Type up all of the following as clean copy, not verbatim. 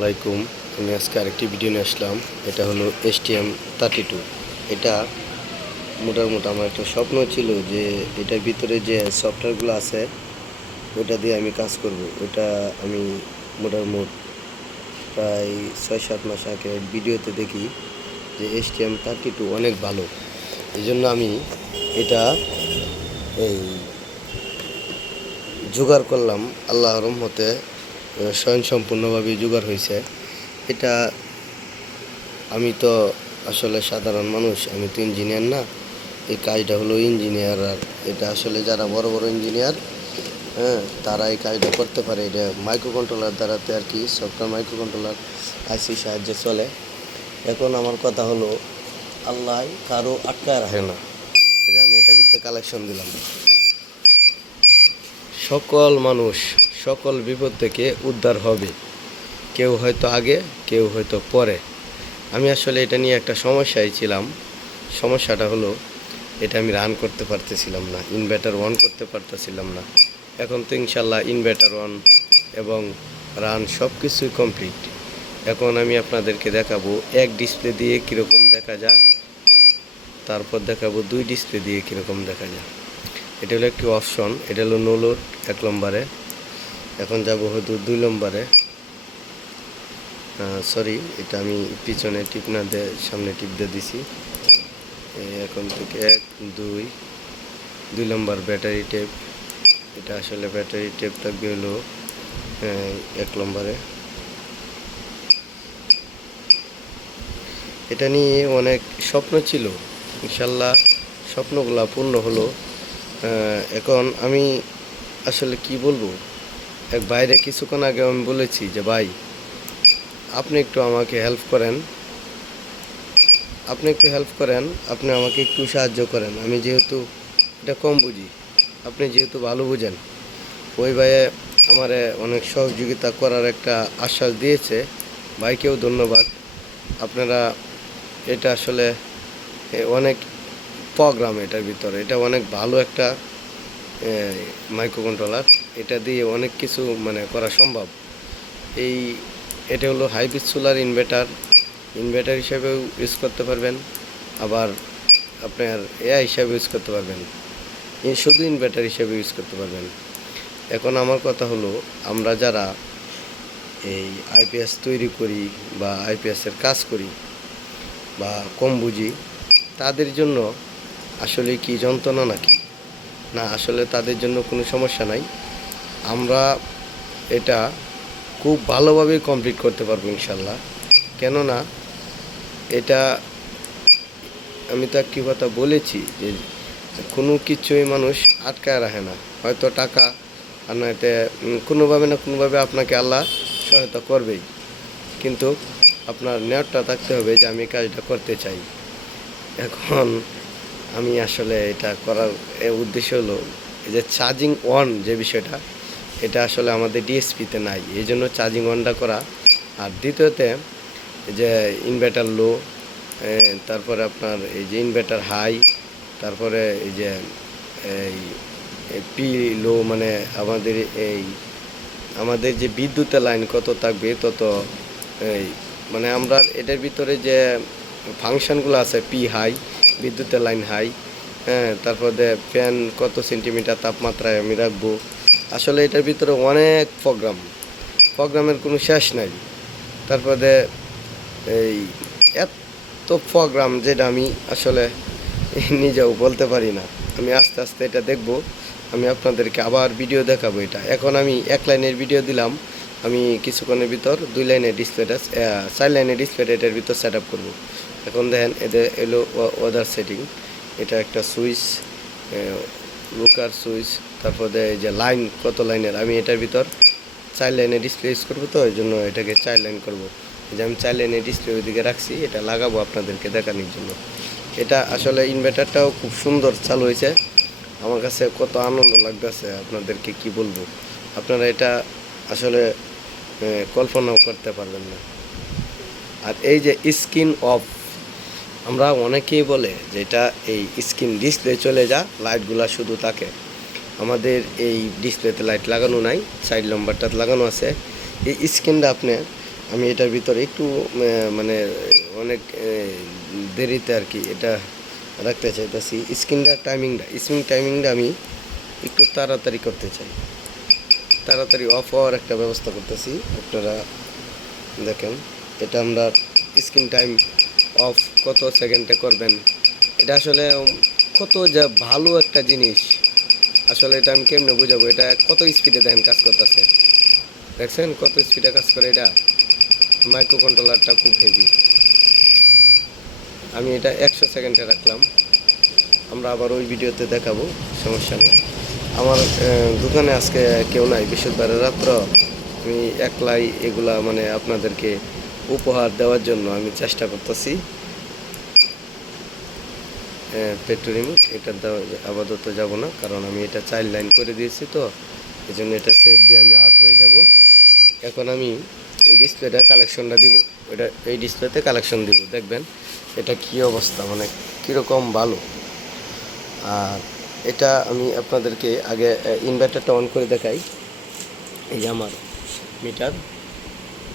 আসসালামাইকুম। আমি আজকে আরেকটি ভিডিও নিয়ে আসলাম। এটা হলো STM32। এটা মোটামুটি আমার একটা স্বপ্ন ছিল যে এটার ভিতরে যে সফটওয়্যারগুলো আছে ওটা দিয়ে আমি কাজ করব। ওটা আমি মোটামুটি প্রায় 6-7 মাস আগে ভিডিওতে দেখি যে STM32 অনেক ভালো। এই জন্য আমি এটা এই জোগাড় করলাম। আল্লাহর রহমতে স্বয়ংসম্পূর্ণভাবে জোগাড় হয়েছে। এটা আমি তো আসলে সাধারণ মানুষ, আমি তো ইঞ্জিনিয়ার না। এই কাজটা হলো ইঞ্জিনিয়ার, আর এটা আসলে যারা বড় বড় ইঞ্জিনিয়ার, হ্যাঁ, তারা এই কাজটা করতে পারে। এটা মাইক্রো কন্ট্রোলার দ্বারাতে আর কি, সফটওয়্যার মাইক্রো কন্ট্রোলার আইসি সাহায্যে চলে। এখন আমার কথা হলো, আল্লাহ কারো আটকায় রাখে না। এটা আমি এটার ভিতরে কালেকশন দিলাম। সকল মানুষ সকল বিপদ থেকে উদ্ধার হবে, কেউ হয়তো আগে, কেউ হয়তো পরে। আমি আসলে এটা নিয়ে একটা সমস্যায় ছিলাম। সমস্যাটা হলো, এটা আমি রান করতে পারতেছিলাম না, ইনভার্টার অন করতে পারতেছিলাম না। এখন তো ইনশাল্লাহ ইনভার্টার অন এবং রান সব কিছুই কমপ্লিট। এখন আমি আপনাদেরকে দেখাবো এক ডিসপ্লে দিয়ে কীরকম দেখা যায়, তারপর দেখাবো দুই ডিসপ্লে দিয়ে কীরকম দেখা যায়। এটা হলো একটি অপশন, এটা হলো নো লোড 1 নম্বরে। এখন যাব হয়তো 2 নম্বরে। সরি, এটা আমি পিছনে টিপ না দিয়ে সামনে টিপ দিয়ে দিছি। এখন থেকে 2 নম্বর ব্যাটারি টেপ। এটা আসলে ব্যাটারি টেপ থাকবে হলো 1 নম্বরে। এটা নিয়ে অনেক স্বপ্ন ছিল, ইনশাল্লাহ স্বপ্নগুলো পূর্ণ হলো। এখন আমি আসলে কি বলবো, এক বাইরে কিছুক্ষণ আগে আমি বলেছি যে ভাই আপনি একটু আমাকে হেল্প করেন, আপনি আমাকে একটু সাহায্য করেন। আমি যেহেতু এটা কম বুঝি, আপনি যেহেতু ভালো বুঝেন। ওই ভাইয়ে আমার অনেক সহযোগিতা করার একটা আশ্বাস দিয়েছে। ভাইকেও ধন্যবাদ। আপনারা এটা আসলে অনেক প্রোগ্রাম এটার ভিতরে, এটা অনেক ভালো একটা মাইক্রো কন্ট্রোলার। এটা দিয়ে অনেক কিছু করা সম্ভব। এই এটা হলো হাইব্রিড সোলার ইনভার্টার হিসেবেও ইউজ করতে পারবেন, আবার আপনার এআই হিসাবে ইউজ করতে পারবেন, শুধু ইনভার্টার হিসেবে ইউজ করতে পারবেন। এখন আমার কথা হলো, আমরা যারা এই আইপিএস তৈরি করি বা আইপিএসের কাজ করি বা কম বুঝি, তাদের জন্য আসলে কি যন্ত্রণা নাকি? না, আসলে তাদের জন্য কোনো সমস্যা নাই। আমরা এটা খুব ভালোভাবেই কমপ্লিট করতে পারবো ইনশাল্লাহ। কেননা এটা আমি তো একটি কথা বলেছি যে কোনো কিছুই মানুষ আটকায় রাখে না। হয়তো টাকা আর নয়তো কোনোভাবে না কোনোভাবে আপনাকে আল্লাহ সহায়তা করবেই, কিন্তু আপনার নেটটা থাকতে হবে যে আমি কাজটা করতে চাই। এখন আমি আসলে এটা করার উদ্দেশ্য হলো, এই যে চার্জিং অন যে বিষয়টা, এটা আসলে আমাদের ডিএসপিতে নাই, এই জন্য চার্জিং অনটা করা। আর দ্বিতীয়তে যে ইনভার্টার লো, তারপরে আপনার এই যে ইনভার্টার হাই, তারপরে এই যে এই পি লো, আমাদের যে বিদ্যুতের লাইন কত থাকবে তত এই আমরা এটার ভিতরে যে ফাংশনগুলো আছে, পি হাই, বিদ্যুতের লাইন হাই, হ্যাঁ, তারপরে ফ্যান কত সেন্টিমিটার তাপমাত্রায় আমি রাখবো। আসলে এটার ভিতরে অনেক প্রোগ্রামের কোনো শেষ নাই। তারপরে এই এত প্রোগ্রাম যেটা আমি আসলে নিজেও বলতে পারি না। আমি আস্তে আস্তে এটা দেখব, আমি আপনাদেরকে আবার ভিডিও দেখাবো। এটা এখন আমি 1 লাইনের ভিডিও দিলাম, আমি কিছুক্ষণের ভিতর 2 লাইনের ডিসপ্লেটা 4 লাইনের ডিসপ্লেটা এটার ভিতর সেট আপ করবো। এখন দেখেন এদের এলো ওয়েদার সেটিং, এটা একটা সুইচ, লুকার সুইচ, তারপরে এই যে লাইন কত লাইনের, আমি এটার ভিতর 4 লাইনের ডিসপ্লে ইউজ করবো, তো ওই জন্য এটাকে 4 লাইন করবো। এই যে আমি 4 লাইনের ডিসপ্লে ওইদিকে রাখছি, এটা লাগাবো আপনাদেরকে দেখানোর জন্য। এটা আসলে ইনভার্টারটাও খুব সুন্দর চালু হয়েছে, আমার কাছে কত আনন্দ লাগতেছে আপনাদেরকে কি বলবো। আপনারা এটা আসলে কল্পনাও করতে পারবেন না। আর এই যে স্ক্রিন অফ, আমরা অনেকেই বলে যে এটা এই স্ক্রিন ডিসপ্লে চলে যা, লাইটগুলা শুধু থাকে। আমাদের এই ডিসপ্লেতে লাইট লাগানো নাই, সাইড নম্বরটা লাগানো আছে। এই স্ক্রিনটা আপনি আমি এটার ভিতরে একটু মানে অনেক দেরিতে আর কি এটা রাখতে চাইতেছি। স্ক্রিন টাইমিংটা আমি একটু তাড়াতাড়ি করতে চাই, তাড়াতাড়ি অফ হওয়ার একটা ব্যবস্থা করতেছি। আপনারা দেখেন, এটা আমরা স্ক্রিন টাইম অফ কত সেকেন্ডে করবেন, এটা আসলে কত যা ভালো একটা জিনিস। আসলে এটা আমি কেমনে বুঝাবো, এটা কত স্পিডে দেখেন কাজ করতেছে, দেখছেন কত স্পিডে কাজ করে। এটা মাইক্রো কন্ট্রোলারটা খুব হেভি। আমি এটা 100 সেকেন্ডে রাখলাম, আমরা আবার ওই ভিডিওতে দেখাবো, সমস্যা নেই। আমার দোকানে আজকে কেউ নাই, বৃহস্পতিবারের রাত্র আমি একলাই এগুলা মানে আপনাদেরকে উপহার দেওয়ার জন্য আমি চেষ্টা করতেছি। পেট্রো রিমোট এটা আপাতত যাব না, কারণ আমি এটা চাইল্ড লাইন করে দিয়েছি, তো এই জন্য এটা সেভ দিয়ে আমি আউট হয়ে যাব। এখন আমি ডিসপ্লেটা কালেকশনটা দিব, এটা এই ডিসপ্লেতে কালেকশন দিব, দেখবেন এটা কি অবস্থা, মানে কীরকম ভালো। আর এটা আমি আপনাদেরকে আগে ইনভার্টারটা অন করে দেখাই। এই যে আমার মিটার,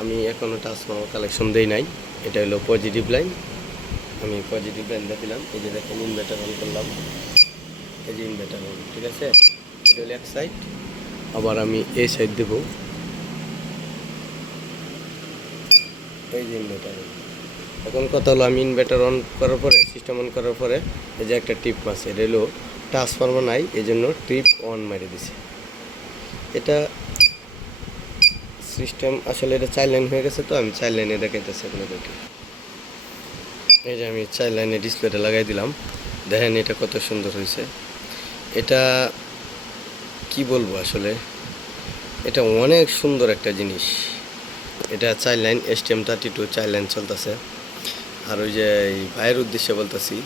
আমি এখনও ট্রান্সফর্মার কালেকশন দেই নাই, এটা হলো পজিটিভ লাইন। আমি পজিটিভ লাইন দিলাম, এই যে দেখেন ইনভার্টার অন করলাম, এই যে ইনভার্টার অন, ঠিক আছে। এটা হলো এক সাইড, আবার আমি এই সাইড দেবো, এই যে ইনভার্টার অন। এখন কথা হলো, আমি ইনভার্টার অন করার পরে, সিস্টেম অন করার পরে এই যে একটা টিপ মারছে, এটা হলো ট্রান্সফর্মার নাই, এই জন্য টিপ অন মেরে দিছে। এটা সিস্টেম আসলে এটা চাইল্ড লাইন হয়ে গেছে, তো আমি চাইল্ড লাইনে দেখাইতেছি আপনাদেরকে। এই যে আমি চাইল্ড লাইনে ডিসপ্লেটা লাগাই দিলাম, দেখেন এটা কত সুন্দর হয়েছে। এটা কি বলবো আসলে, এটা অনেক সুন্দর একটা জিনিস। এটা child line STM32 child line চলতেছে। আর ওই যে এই ভাইয়ের উদ্দেশ্যে বলতেছি,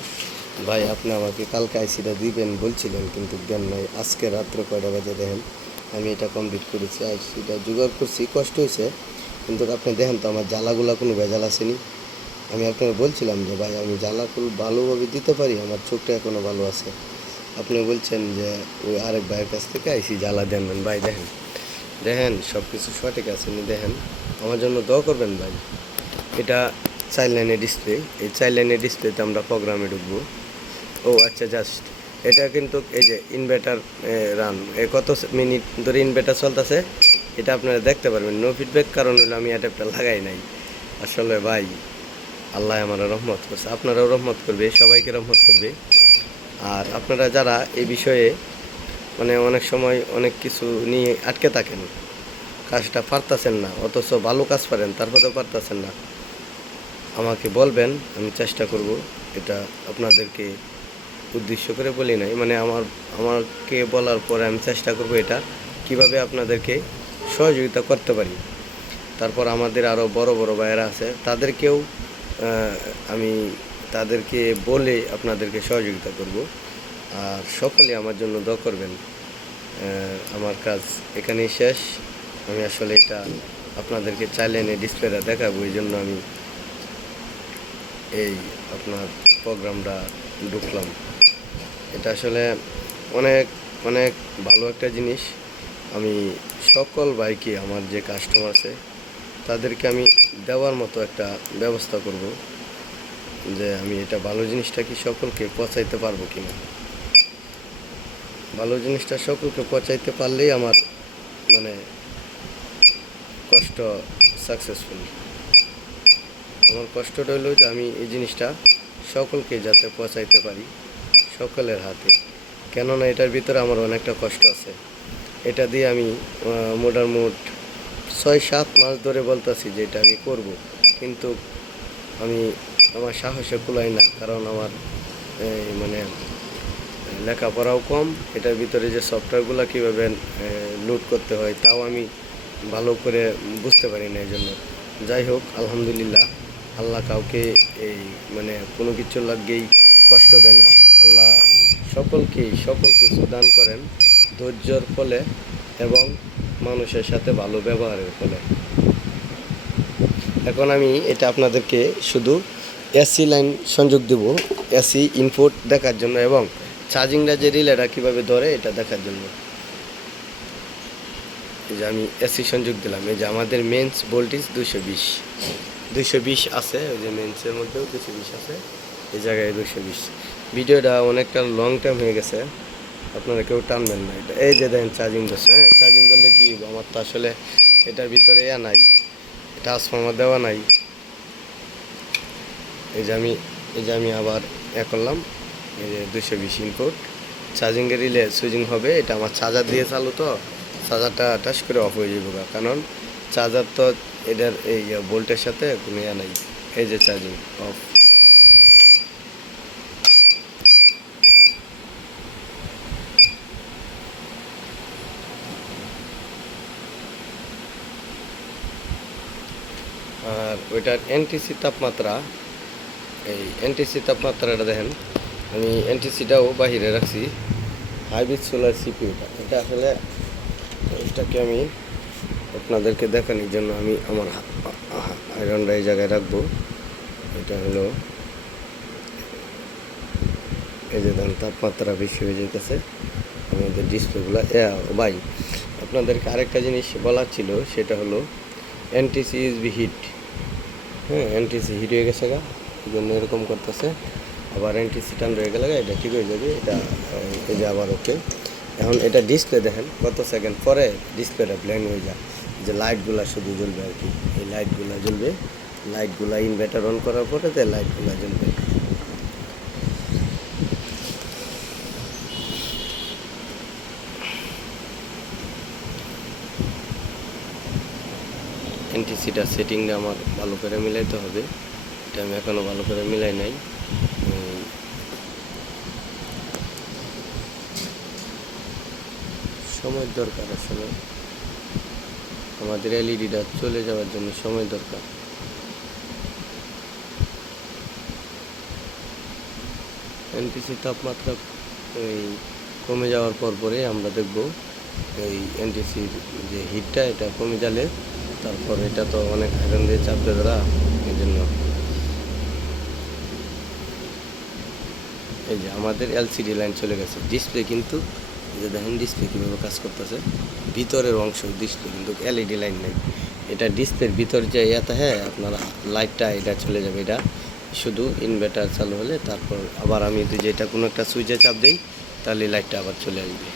ভাই আপনি আমাকে কালকে আইসিটা দিবেন বলছিলেন, কিন্তু দেন নাই। আজকে রাত্রে কয়টা বাজে দেখেন, আমি এটা কমপ্লিট করেছি, আইসিটা জোগাড় করছি, কষ্ট হয়েছে, কিন্তু আপনি দেখেন তো আমার জ্বালাগুলা কোনো ভেজাল আসেনি। আমি আপনাকে বলছিলাম যে ভাই আমি জ্বালাকুল ভালোভাবে দিতে পারি, আমার চোখটা এখনও ভালো আছে। আপনি বলছেন যে ওই আরেক ভাইয়ের কাছ থেকে আইসি জ্বালা দেন। ভাই দেখেন, দেখেন সব কিছু সঠিক আছে নি, দেখেন আমার জন্য দোয়া করবেন ভাই। এটা চাইল্ড লাইনের ডিসপ্লে, এই চাইল্ড লাইনের ডিসপ্লেতে আমরা প্রোগ্রামে ঢুকবো। ও আচ্ছা, জাস্ট এটা কিন্তু এই যে ইনভার্টার রান, কত মিনিট ধরে ইনভার্টার চলতেছে এটা আপনারা দেখতে পারবেন। নো ফিডব্যাক, কারণ হলো আমি অ্যাডাপ্টার লাগাই নাই। আসলে ভাই আল্লাহ আমার রহমত করছে, আপনারাও রহমত করবে, সবাইকে রহমত করবে। আর আপনারা যারা এই বিষয়ে মানে অনেক সময় অনেক কিছু নিয়ে আটকে থাকেন, কাজটা পারতেছেন না, অথচ ভালো কাজ পারেন তারপরেও পারতেছেন না, আমাকে বলবেন, আমি চেষ্টা করব। এটা আপনাদেরকে উদ্দেশ্য করে বলি নাই, মানে আমাকে বলার পরে আমি চেষ্টা করব এটা কিভাবে আপনাদেরকে সহযোগিতা করতে পারি। তারপর আমাদের আরও বড় বড় ভাইয়েরা আছে, তাদেরকেও আমি তাদেরকে বলে আপনাদেরকে সহযোগিতা করব। আর সকলে আমার জন্য দোয়া করবেন। আমার কাজ এখানেই শেষ। আমি আসলে এটা আপনাদেরকে চাইল্ড লাইনে ডিসপ্লেটা দেখাবো, এই জন্য আমি এই আপনার প্রোগ্রামটা ঢুকলাম। এটা আসলে অনেক অনেক ভালো একটা জিনিস। আমি সকল ভাইকে, আমার যে কাস্টমার আছে তাদেরকে আমি দেওয়ার মতো একটা ব্যবস্থা করব, যে আমি এটা ভালো জিনিসটা কি সকলকে পৌঁছাইতে পারবো কিনা। ভালো জিনিসটা সকলকে পৌঁছাইতে পারলেই আমার মানে কষ্ট সাকসেসফুল। আমার কষ্টটা হলো যে আমি এই জিনিসটা সকলকে যাতে পৌঁছাইতে পারি, সকলের হাতে। কেননা এটার ভিতরে আমার অনেকটা কষ্ট আছে। এটা দিয়ে আমি মোটামুট 6-7 মাস ধরে বলতেছি যে এটা আমি করব, কিন্তু আমার সাহসে কুলাই না, কারণ আমার মানে লেখাপড়াও কম। এটার ভিতরে যে সফটওয়্যারগুলো কীভাবে লোড করতে হয় তাও আমি ভালো করে বুঝতে পারি না, এই জন্য। যাই হোক, আলহামদুলিল্লাহ, আল্লাহ কাউকে এই মানে কোনো কিছু লাগেই কষ্ট দেয় না। আল্লাহ সকলকেই সকল কিছু দান করেন ধৈর্যর ফলে এবং মানুষের সাথে ভালো ব্যবহারের ফলে। এখন আমি এটা আপনাদেরকে শুধু এসি লাইন সংযোগ দেব, এসি ইনপুট দেখার জন্য এবং চার্জিংটা যে রিলেটা কীভাবে ধরে এটা দেখার জন্য। এই যে আমি এসি সংযোগ দিলাম, এই যে আমাদের মেন্স ভোল্টেজ 220 আছে, ওই যে মেন্সের মধ্যেও 220 আছে, এই জায়গায় 220। ভিডিওটা অনেকটা লং টাইম হয়ে গেছে, আপনারা কেউ টানবেন না এটা। এই যে দেখেন চার্জিং ধরছে, হ্যাঁ চার্জিং ধরলে কি আমার তো আসলে এটার ভিতরে নাই, ট্রান্সফর্মার দেওয়া নাই। এই যে আমি আবার করলাম, এই যে 220 ইনপুট চার্জিংয়ের রিলে সুইচিং হবে। এটা আমার চার্জার দিয়ে চালু, তো চার্জারটা টাচ করে অফ হয়ে যাবে, কারণ চার্জার তো এটার এই ভোল্টের সাথে কোনো নাই। এই যে চার্জিং অফ। আর ওইটার এনটিসি তাপমাত্রা, এই এনটিসি তাপমাত্রাটা দেখেন, আমি এনটিসিটাও বাহিরে রাখছি। হাইব্রিড সোলার সিপিইউটা, এটা আসলে এটাকে আমি আপনাদেরকে দেখানোর জন্য আমি আমার আয়রনটা এই জায়গায় রাখবো। এটা হলো এই যে ধরুন তাপমাত্রা বেশি হয়ে যেতেছে আমাদের ডিসপ্লেগুলো। ভাই আপনাদেরকে আরেকটা জিনিস বলার ছিল, সেটা হলো এনটিসি ইজ বি হিট। হ্যাঁ, এনটিসি হিট হয়ে গেছে গা, এই জন্য এরকম করতেছে। আবার এনটিসি টান রয়ে গেলে এটা ঠিক হয়ে যাবে। এটা এই যে আবার ওকে। এখন এটা ডিসপ্লে দেখেন কত সেকেন্ড পরে ডিসপ্লেটা ব্ল্যাঙ্ক হয়ে যায়, যে লাইটগুলো শুধু জ্বলবে আর কি, এই লাইটগুলো জ্বলবে। লাইটগুলো ইনভার্টার অন করার পরে যে লাইটগুলো জ্বলবে। এনটিসিটা সেটিংটা আমার ভালো করে মিলাইতে হবে, এটা আমি এখনও ভালো করে মিলাই নাই। সময় দরকার, আসলে আমাদের এলইডিটা চলে যাওয়ার জন্য সময় দরকার। এনটিসি তাপমাত্রা এই কমে যাওয়ার পরে আমরা দেখব এই এনটিসির যে হিটটা এটা কমে গেলে, তারপর এটা তো অনেক আয়রন দিয়ে চাপবে ধরা, এই জন্য। এই যে আমাদের এলসিডি লাইন চলে গেছে, ডিসপ্লে কিন্তু এই যে দেখেন ডিসপ্লে কীভাবে কাজ করতেছে, ভিতরের অংশ ডিসপ্লে, কিন্তু এলইডি লাইন নেই। এটা ডিসপ্লের ভিতর যে হ্যাঁ আপনারা লাইটটা এটা চলে যাবে, এটা শুধু ইনভার্টার চালু হলে তারপর আবার আমি যদি এটা কোনো একটা সুইচে চাপ দিই, তাহলে লাইটটা আবার চলে আসবে।